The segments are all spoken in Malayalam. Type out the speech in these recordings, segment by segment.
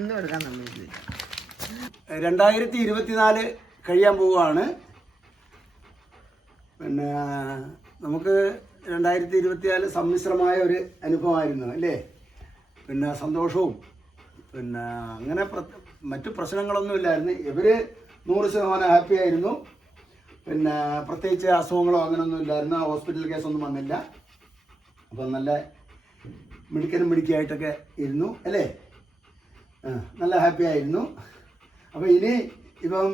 ഒന്നും എടുക്കാൻ സമ്മതിക്കില്ല രണ്ടായിരത്തി ഇരുപത്തിനാല് കഴിയാൻ പോവുകയാണ്. പിന്നെ നമുക്ക് രണ്ടായിരത്തി ഇരുപത്തിനാല് സമ്മിശ്രമായ ഒരു അനുഭവമായിരുന്നു അല്ലേ? പിന്നെ സന്തോഷവും. പിന്നെ അങ്ങനെ മറ്റു പ്രശ്നങ്ങളൊന്നുമില്ലായിരുന്നു ഇവർ നൂറ് ശതമാനം ഹാപ്പി ആയിരുന്നു. പിന്നെ പ്രത്യേകിച്ച് അസുഖങ്ങളോ അങ്ങനെയൊന്നും ഇല്ലായിരുന്നു. ഹോസ്പിറ്റൽ കേസൊന്നും വന്നില്ല. അപ്പം നല്ല മിടുക്കനും മിടുക്കിയായിട്ടൊക്കെ ഇരുന്നു അല്ലേ? നല്ല ഹാപ്പി ആയിരുന്നു. അപ്പോൾ ഇനി ഇപ്പം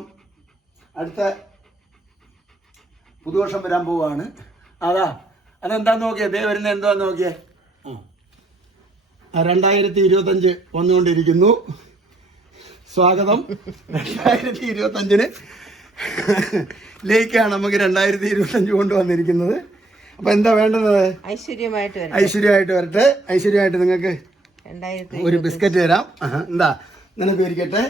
അടുത്ത പുതുവർഷം വരാൻ പോവാണ്. അതാ അതെന്താന്ന് നോക്കിയേ? ദേ വരുന്ന എന്താന്ന് നോക്കിയേ? ആ. രണ്ടായിരത്തി ഇരുപത്തഞ്ച് വന്നുകൊണ്ടിരിക്കുന്നു. സ്വാഗതം. രണ്ടായിരത്തി ഇരുപത്തഞ്ചിന് ലേക്കാണ് നമുക്ക് രണ്ടായിരത്തി ഇരുപത്തഞ്ച് കൊണ്ടുവന്നിരിക്കുന്നത് അപ്പൊ എന്താ വേണ്ടത് ഐശ്വര്യമായിട്ട് വരും ഐശ്വര്യമായിട്ട് വരട്ടെ. ഐശ്വര്യമായിട്ട് നിങ്ങൾക്ക് ഒരു ബിസ്ക്കറ്റ് തരാം എന്താ നിനക്ക് ഒരിക്കട്ടെ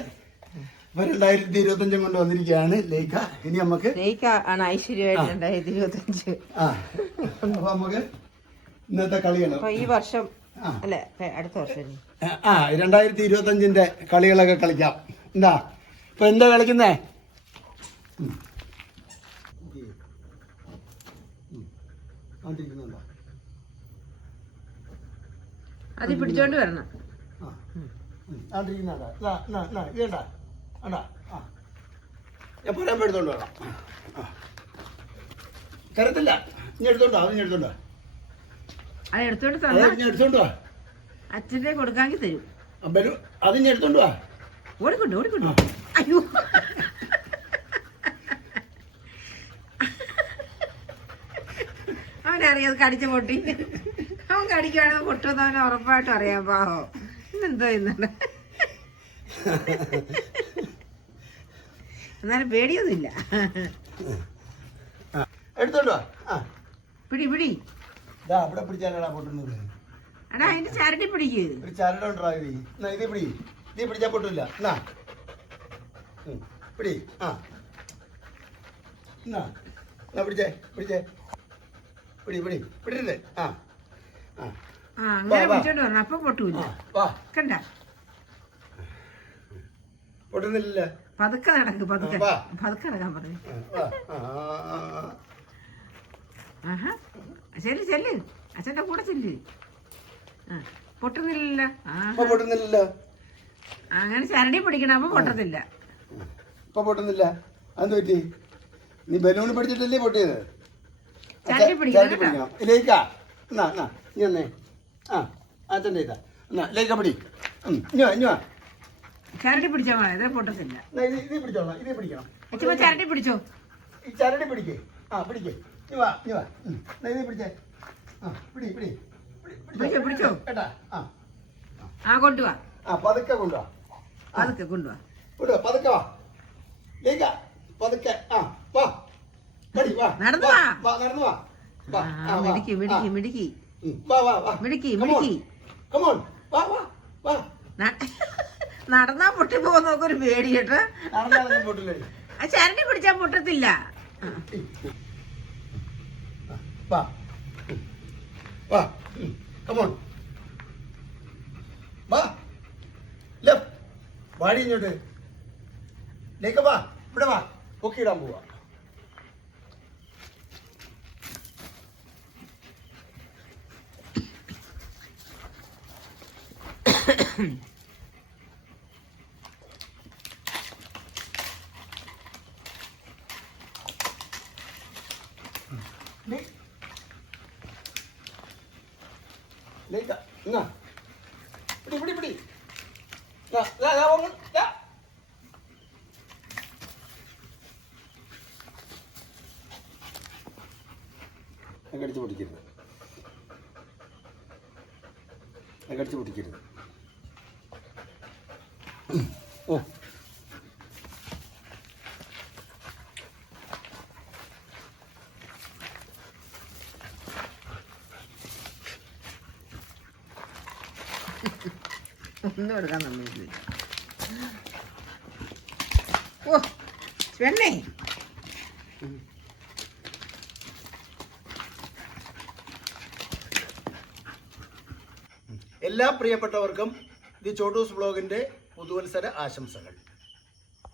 രണ്ടായിരത്തി രണ്ടായിരത്തി ഇരുപത്തഞ്ചും കൊണ്ട് വന്നിരിക്കുകയാണ് ലേഖ ഇനി നമുക്ക് ലേക്ക് ആണ് ഐശ്വര്യമായിട്ട് രണ്ടായിരത്തി ഇരുപത്തഞ്ച് ആ അപ്പൊ നമുക്ക് ഇന്നത്തെ കളികൾ അപ്പൊ ഈ വർഷം ആ. അല്ലെ അടുത്ത വർഷം ഇനി. ആ രണ്ടായിരത്തി ഇരുപത്തഞ്ചിന്റെ കളികളൊക്കെ കളിക്കാം എന്താ ഇപ്പൊ എന്താ കളിക്കുന്നേ ഉം. ഉം. അതിരിക്കുന്നുണ്ടോ? അത് പിടിച്ചോണ്ട് വരണം ആ. ഉം. അതിരിക്കുന്നുണ്ടോ? ഇതാ, ഇതാ, ഇതാ, ഇതേണ്ടാ? കണ്ടാ? പിടിച്ചോണ്ട് വരണം. അച്ഛന്റെ എടുത്തോണ്ട് വരാം ആ. കരത്തില്ല ഇനി എടുത്തോണ്ടോ അവൻ എടുത്തോണ്ടോ അത് എടുത്തോണ്ട് അത് തന്നാ ഇനി എടുത്തോണ്ട് വാ. അച്ഛന്റെ കൊടുക്കാമെങ്കിൽ തരും. അമ്പലു അത് ഇനി എടുത്തോണ്ട് വാ. ഓടിക്കൊണ്ട് ഓടിക്കൊണ്ട്. അയ്യോ. അവനറിയാം കടിച്ച പൊട്ടി. അവൻ പൊട്ടുന്നവനെ ഉറപ്പായിട്ട് അറിയാം പാവോ. ഇന്നെന്തോ ഇന്നലെ. എന്നാലും പേടിയൊന്നുമില്ല. എടുത്തോണ്ട്? പിടി പിടി. അവിടെ പിടിച്ചാലാടാ പൊട്ടുന്നത്? എടാ അതിന്റെ ചരടി പിടിക്ക്. ഒരു ചരട് ഉണ്ടാ ഇത് ഇത് പിടി. ഇത് പിടിച്ചാ പൊട്ടില്ല എന്നാ. പിടി. ആ. എന്നാ. പിടിച്ചേ പിടിച്ചേ. പിടി പിടി. ആ. ആ. അങ്ങനെ. പിടിച്ചോണ്ട് വരണം അപ്പൊ പൊട്ടൂല കണ്ട. പൊട്ടുന്നില്ല പതുക്കെ നടക്ക് പതുക്കെ. പതുക്കെ നടക്കാൻ പറഞ്ഞു. ആഹാ. ചെല്ല് ചെല്ല്. അച്ഛന്റെ കൂടെ ചെല്ല്. ആ ഇപ്പൊ പൊട്ടുന്നില്ലല്ലോ. അങ്ങനെ ചരടി പിടിക്കണം അപ്പൊ പൊട്ടത്തില്ല. ഇപ്പൊ പൊട്ടുന്നില്ല. അത് പറ്റി? നീ ബലൂൺ പിടിച്ചിട്ടല്ലേ പൊട്ടിയത്? ചരടി പിടിക്കണം എന്നാ എന്നാ നീ വന്നേ. ആ അച്ഛന്റെ ഇതാ? എന്നാ ലേക്ക പിടി ഇഞ്ഞോ ഇഞ്ഞോ ചരടി പിടിച്ചാൽ മതി അതെ പൊട്ടത്തില്ല. എന്നാ ഇത് ഇത് പിടിച്ചോളാം ഇത് പിടിക്കണം. അച്ഛമ്മ ചരടി പിടിച്ചോ. ഈ ചരടി പിടിക്കേ. ആ പിടിക്കേ. നീ വാ നീ വാ. എന്നാ ഇത് പിടിച്ചേ. ആ പിടി പിടി. പിടി, പിടിച്ചോ, പിടിച്ചോ. കേട്ടാ ആ. ആ കൊണ്ടുവാ. ആ പതുക്കെ കൊണ്ടുവാ. അതൊക്കെ കൊണ്ടുവാ. കൊണ്ടുവാ പതുക്കെ വാ. ലേക്ക പതുക്കെ. ആ വാ. കടി വാ. നടന്നു വാ, വാ. വാ നടന്നു വാ വാ വാ. മിടുക്കി മിടുക്കി. മിടുക്കി. മിടുക്കി. മിടുക്കി. നടന്നാ പൊട്ടി പോകുന്നൊക്കെ ഒരു പേടി കേട്ടോ. ആ ചരടി പിടിച്ചാ പൊട്ടത്തില്ല. വാടി ഇങ്ങോട്ട്. ലേക്ക് വാ. ഇവിടെ വാ. പൊക്കിയിടാൻ പോവാ. ലേ- ലേക്ക എന്നാ പിടി പിടി പിടി ദാ, ദാ, ദാ, വന്ന്, ഓ. ഒന്നും എടുക്കാൻ സമ്മതിക്കില്ല ഓ എല്ലാ പ്രിയപ്പെട്ടവർക്കും ദി ചോട്ടൂസ് ബ്ലോഗിന്റെ പുതുവത്സര ആശംസകൾ.